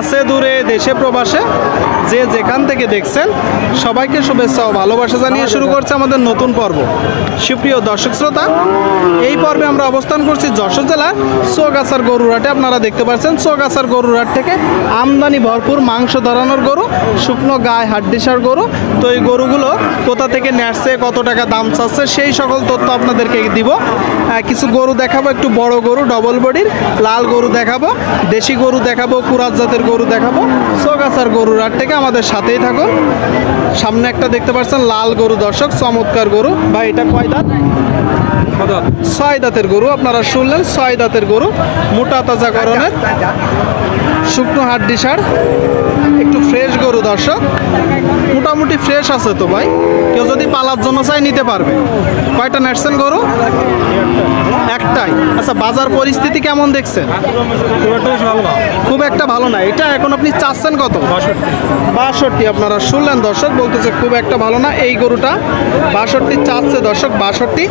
কাছে দূরে দেশে প্রবাসে যে যেখান থেকে দেখছেন সবাইকে শুভেচ্ছা ও ভালোবাসা জানিয়ে শুরু করছে আমাদের নতুন পর্ব। সুপ্রিয় দর্শক শ্রোতা, এই পর্বে আমরা অবস্থান করছি যশোর জেলার চৌগাছার গরুর হাটে। আপনারা দেখতে পাচ্ছেন চৌগাছার গরুর হাট থেকে আমদানি ভরপুর মাংস ধরানোর গরু, শুকনো গায়ে হাড্ডিসার গরু। তো এই গরুগুলো কোথা থেকে নেসছে, কত টাকা দাম চাচ্ছে, সেই সকল তথ্য আপনাদেরকে দিব। কিছু গরু দেখাবো, একটু বড় গরু ডবল বডির, লাল গরু দেখাবো, দেশি গরু দেখাবো, কুরাত জাতের গরু দেখাবো। চৌগাছার গরুর হাট থেকে আমাদের সাথেই থাকুন। সামনে একটা দেখতে পাচ্ছেন লাল গরু দর্শক, চমৎকার গরু। ভাই এটা কয় দাঁত? 6 দাঁতের গরু। আপনারা শুনলেন 6 দাঁতের গরু, মোটা তাজা করণের, শুকনো হাড্ডিসার, একটু ফ্রেশ গরু দর্শক। মোটামুটি ফ্রেশ আছে তো ভাই, কেউ যদি পালার জন্য চাই নিতে পারবে। কয়টা নেটছেন গরু? একটাই। আচ্ছা, বাজার পরিস্থিতি কেমন দেখছেন? খুব একটা ভালো না। এটা এখন আপনি চাচ্ছেন কত? 62। আপনারা শুনলেন দর্শক, বলতেছে খুব একটা ভালো না। এই গরুটা 62 চাচ্ছে দর্শক, 62।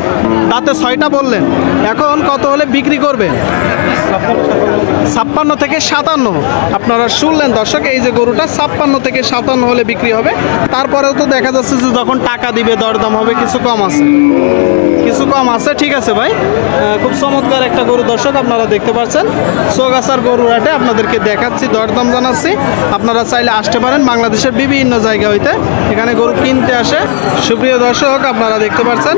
তাতে 6টা বললেন, এখন কত হলে বিক্রি করবেন? 56 থেকে 57। আপনারা শুনলেন দর্শক, এই যে গরুটা 56 থেকে 57 হলে বিক্রি হবে। তারপরেও তো দেখা যাচ্ছে যে যখন টাকা দিবে দরদাম হবে, কিছু কম আছে, কিছু কম আছে। ঠিক আছে ভাই, খুব চমৎকার একটা গরু দর্শক আপনারা দেখতে পাচ্ছেন। চৌগাছার গরুর হাটে আপনাদেরকে দেখাচ্ছি, দরদাম জানাচ্ছি। আপনারা চাইলে আসতে পারেন বাংলাদেশের বিভিন্ন জায়গা হইতে, এখানে গরু কিনতে আসে। সুপ্রিয় দর্শক, আপনারা দেখতে পাচ্ছেন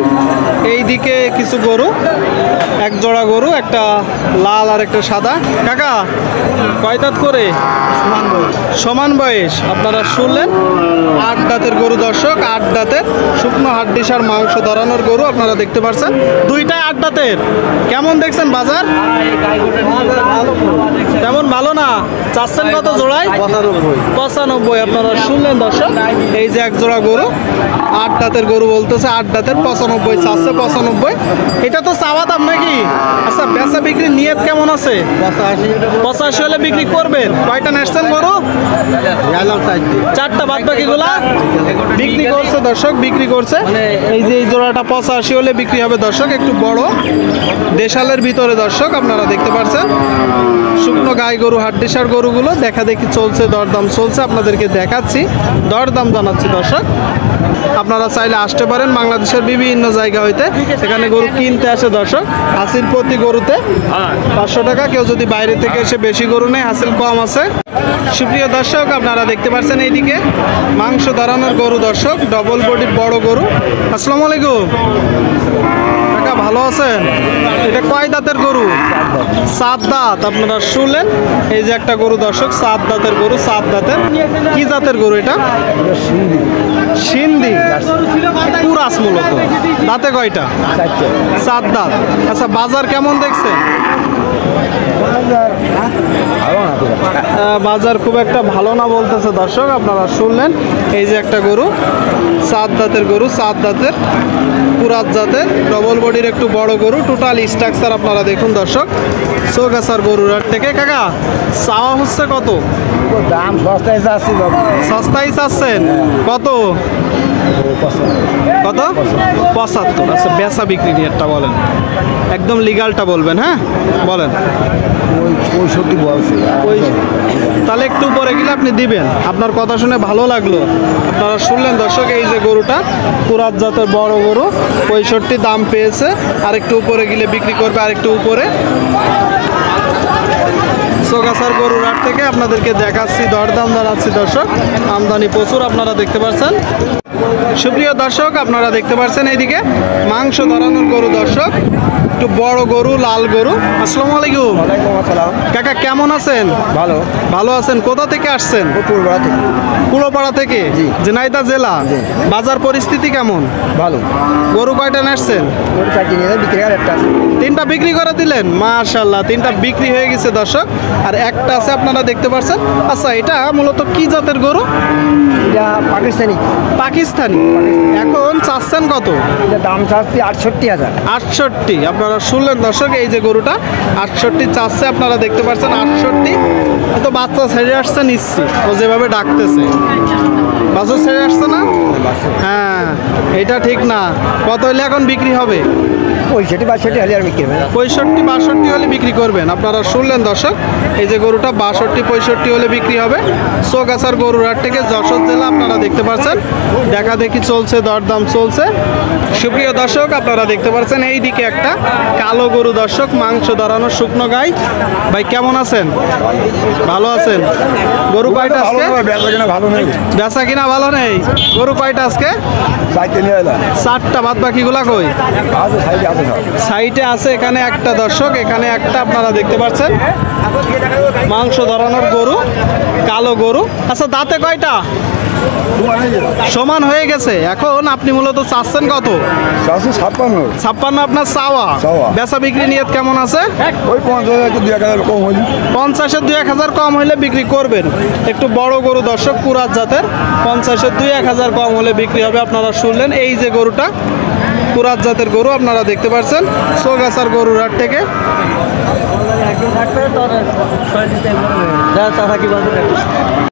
এই দিকে কিছু গরু, এক জোড়া গরু, একটা লাল আর একটা সাদা। কাকা কয় দাঁত করে? সমান বয়স। আপনারা শুনলেন 8 দাঁতের গরু দর্শক, 8 দাঁতের শুকনো হাড্ডিসার মাংস ধরানোর গরু আপনারা দেখতে পাচ্ছেন। দুইটাই 8 দাঁতের। কেমন দেখছেন বাজার? তেমন ভালো না। চাচ্ছেন কত জোড়ায়? 95। আপনারা শুনলেন দর্শক, এই যে এক জোড়া গরু, 8 দাঁতের গরু বলতেছে, 8 দাঁতের 95 চাচ্ছে। 95 এটা তো চাওয়া দাম নাকি? আচ্ছা, বেচা বিক্রির নিয়ত কেমন আছে? 85 হলে বিক্রি করবেন। কয়টা নেসছেন গরু? 4টা। বাদ বাকিগুলা বিক্রি করছে দর্শক, বিক্রি করছে। এই যে এই জোড়াটা 85 হলে বিক্রি হবে দর্শক, একটু বড় দেশালের ভিতরে দর্শক আপনারা দেখতে পাচ্ছেন। শুকনো গাই গরু, হাড্ডিসার গরুগুলো দেখা দেখি চলছে, দরদাম চলছে, আপনাদেরকে দেখাচ্ছি, দরদাম জানাচ্ছি দর্শক। আপনারা চাইলে আসতে পারেন বাংলাদেশের বিভিন্ন জায়গা হইতে, এখানে গরু কিনতে আসে দর্শক। হাসিল প্রতি গরুতে 500 টাকা। কেউ যদি বাইরে থেকে এসে বেশি গরু নেয়, হাসিল কম আছে। সুপ্রিয় দর্শক, আপনারা দেখতে পাচ্ছেন এইদিকে মাংস ধরানোর গরু দর্শক, ডবল বডির বড় গরু। আসসালামু আলাইকুম কাকা, ভালো আছেন? এটা কয় দাঁতের গরু? 7 দাঁত। আপনারা শুনলেন এই যে একটা গরু দর্শক, 7 দাঁতের গরু, 7 দাঁতের। কি জাতের গরু এটা? সিন্ধি কুরাস মূলত। দাঁতে কয়টা? 4 দাঁত। আচ্ছা, বাজার কেমন দেখছেন? বাজার খুব একটা ভালো না বলতেছে দর্শক। আপনারা শুনলেন এই যে একটা গরু, 7 দাঁতের গরু, 7 দাঁতের কুরাত জাতের, ডবল বডির একটু বড় গরু। টোটাল স্ট্রাকচার আপনারা দেখুন দর্শক, চৌগাছার গরুর হাট থেকে। কাকা চাওয়া হচ্ছে কত? দাম সস্তায় চাচ্ছি। সস্তায় চাচ্ছেন কত? কত? 75। আচ্ছা, বেচা বিক্রি নিয়েটা বলেন, একদম লিগালটা বলবেন। হ্যাঁ বলেন। 65 বলছে। তাহলে একটু উপরে গেলে আপনি দিবেন। আপনার কথা শুনে ভালো লাগলো। আপনারা শুনলেন দর্শক, এই যে গরুটা কুরাত জাতের বড় গরু, 65 দাম পেয়েছে। আর একটু উপরে গেলে বিক্রি করবে, আর একটু উপরে। চৌগাছার গরুর হাট থেকে আপনাদেরকে দেখাচ্ছি, দরদাম জানাচ্ছি দর্শক। আমদানি প্রচুর আপনারা দেখতে পাচ্ছেন। সুপ্রিয় দর্শক, আপনারা দেখতে পাচ্ছেন এইদিকে মাংস ধরানোর গরু দর্শক, একটু বড় গরু, লাল গরু। আসসালামু আলাইকুম। কাকা কেমন আছেন? ভালো। ভালো আছেন। কোথা থেকে আসছেন? কুলপাড়া থেকে। কুলোপাড়া থেকে, ঝিনাইদহ জেলা। বাজার পরিস্থিতি কেমন? ভালো। গরু কয়টা নেসছেন? 3টা বিক্রি করে দিলেন। মাশাআল্লাহ, 3টা বিক্রি হয়ে গেছে দর্শক, আর একটা আছে আপনারা দেখতে পাচ্ছেন। আচ্ছা, এটা মূলত কি জাতের গরু? এটা পাকিস্তানি। পাকিস্তানি। এখন চাচ্ছেন কত? এটা দাম চাচ্ছি 68,000। 68। আপনারা শুনলেন দর্শক, এই যে গরুটা 68 চাচ্ছে, আপনারা দেখতে পাচ্ছেন 68। তো বাচ্চা ছেড়ে আসছে নিচ্ছি, ও যেভাবে ডাকতেছে। বাচ্চা ছেড়ে আসছে না? হ্যাঁ, এটা ঠিক না। কত হলে এখন বিক্রি হবে? 65 62 হলে আর বিক্রি হবে 65 62 হলে বিক্রি করবেন। আপনারা শুনলেন দর্শক, এই যে গরুটা 62 65 হলে বিক্রি হবে। চৌগাছার গরুর হাট থেকে যশোর জেলা আপনারা দেখতে পাচ্ছেন, দেখা দেখি চলছে, দরদাম চলছে। সুপ্রিয় দর্শক, আপনারা দেখতে পাচ্ছেন এই দিকে একটা কালো গরু দর্শক, মাংস ধরানো শুকনো গাই। ভাই কেমন আছেন? ভালো আছেন? গরু কয়টা আজকে? ভালো নেই বেচা কিনা ভালো নেই। গরু কয়টা আজকে? চাইতে নিয়ে এলাম 4টা, বাদ বাকিগুলা কই? আজ সাইডে আছে সব সাইটে আছে, এখানে একটা দর্শক, এখানে একটা আপনারা দেখতে পাচ্ছেন মাংস ধরানোর গরু, কালো গরু। আচ্ছা, দাঁতে কয়টা? সমান হয়ে গেছে। এখন আপনি মূলত চাচ্ছেন কত? 56 আপনার চাওয়া। চাওয়া। বেচা বিক্রি নিয়ত কেমন আছে? ওই 50 কম হলি 50-এর 2-1000 কম হলে বিক্রি করবেন। একটু বড় গরু দর্শক, কুরাত জাতের, 50-এর 2-1000 কম হলে বিক্রি হবে। আপনারা শুনলেন, এই যে গরুটা কুরাত জাতের গরু আপনারা দেখতে পাচ্ছেন চৌগাছার গরুর হাট থেকে।